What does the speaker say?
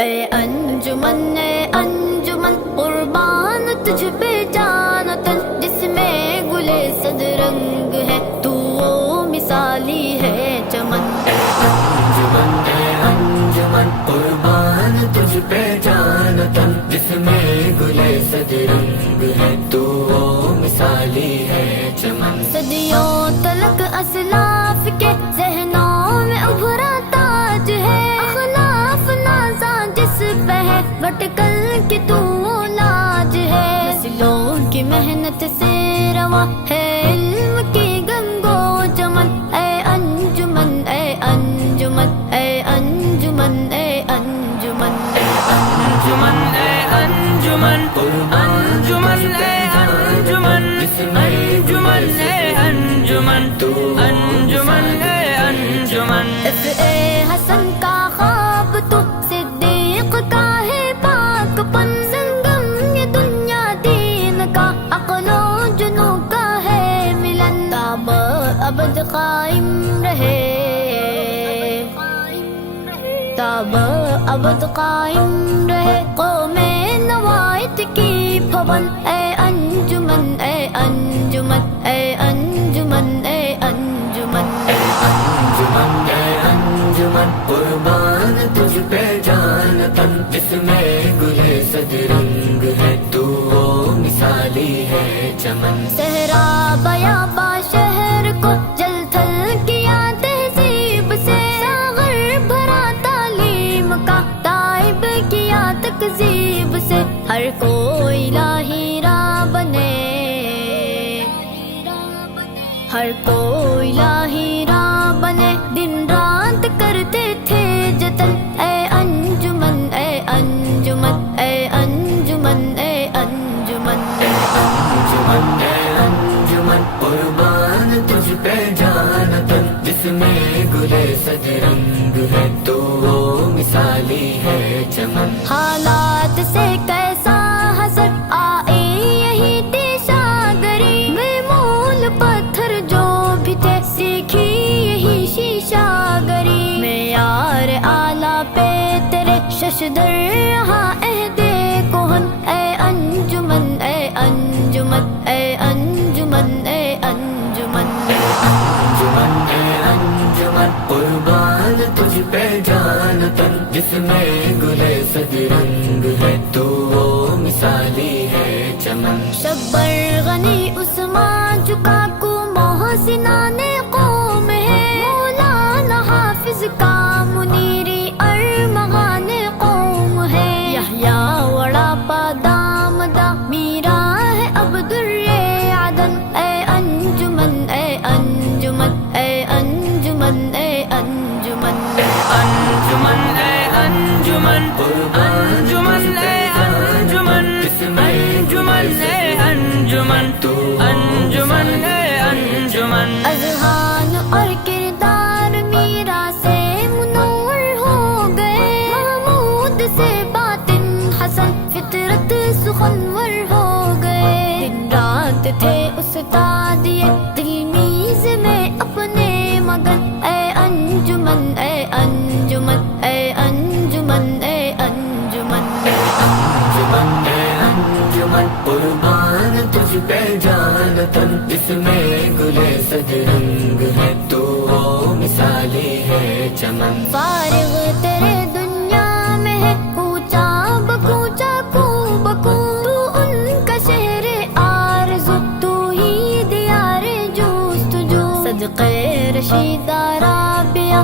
اے انجمن قربان تجھ پہ جانتن، جس میں گلے صد رنگ ہے تو وہ مثالی ہے چمن۔ اے انجمن قربان تجھ پہ جانتن، جس میں گلے صد رنگ ہے تو وہ مثالی ہے چمن۔ صدیوں تلک اسلاف کے ذہنوں میں ابھرا تاج ہے، اخلاف نازاں جس پہ ہے بٹکل کی تو لاج ہے۔ نسلوں کی محنت سے رواں ہے علم کی گنگو چمن۔ اے انجمن اے انجمن اے انجمن اے انجمن اے انجمن انجمن اے انجمن، جس میں انجمن اے انجمن تو انجمن اے انجمن۔ اے حسن کا خواب تو صدیق کا ہے پاک پن، سنگم یہ دنیا دین کا عقل و جنو کا ہے ملن، تاب ابد قائم رہے، تاب ابد قائم رہے قوم نوائت کی پھون۔ اے انجمن اے انجمن اے انجمن اے انجمن اے انجمن قربان تجھ پہ جانتن، جس میں گلے صد رنگ ہے تو وہ مثالی ہے چمن۔ صحرا بیاباں شہر کو جل تھل کیا تہذیب سے، ساغر بھرا تعلیم کا تائب کیا تکذیب سے، ہر کوئی الہی راہ بنے، ہر کوئی الہی راہ بنے، دن رات کرتے تھے جتن۔ اے انجمن اے انجمن اے انجمن اے انجمن اے انجمن قربان تجھ پہ جانتن، جس میں گلے صد رنگ ہے تو وہ مثالی ہے چمن۔ حالات سے کیسا حسر آئے یہی تیشاگری میں، مول پتھر جو بھی تھے سیکھی یہی شیشہ گری میں، یار آلہ پہ تیرے ششدر رہا عہد کہن۔ اے انجمن اے انجمن اے انجمن اے انجمن انجمن قربان تجھ پہ جانتن، جس میں گلے صد رنگ ہے تو وہ مثالی ہے چمن۔ شبر غنی عثمان جھکا کو محسنان قوم ہے، مولانا حافظ کا منیری ارمغان قوم ہے، یحییٰ وڑا پادام دا میرا ہے عبد العدن۔ اے انجمن اے انجمن اے انجمن اے انجمن انجمن اے انجمن انجمن اے انجمن انجمن اے انجمن انجمن اے انجمن۔ اذہان اور کردار میرا سے منور ہو گئے، محمود سے باطن حسن فطرت سخنور ہو گئے، دن رات تھے استاد یہ تلمیذ میں اپنے مگن۔ اے انجمن اے انجمن اے انجمن اے انجمن انجمن قربان تجھ پہ جانتن، جس میں گلے صد رنگ ہے تو وہ مثالی ہے چمن۔ فارغ تیرے دنیا میں ہے کوچا بکوچا کو بکو، تو ان کا شہر آرزو، تو ہی دیار جوستجو، صدقے رشیدہ رابعہ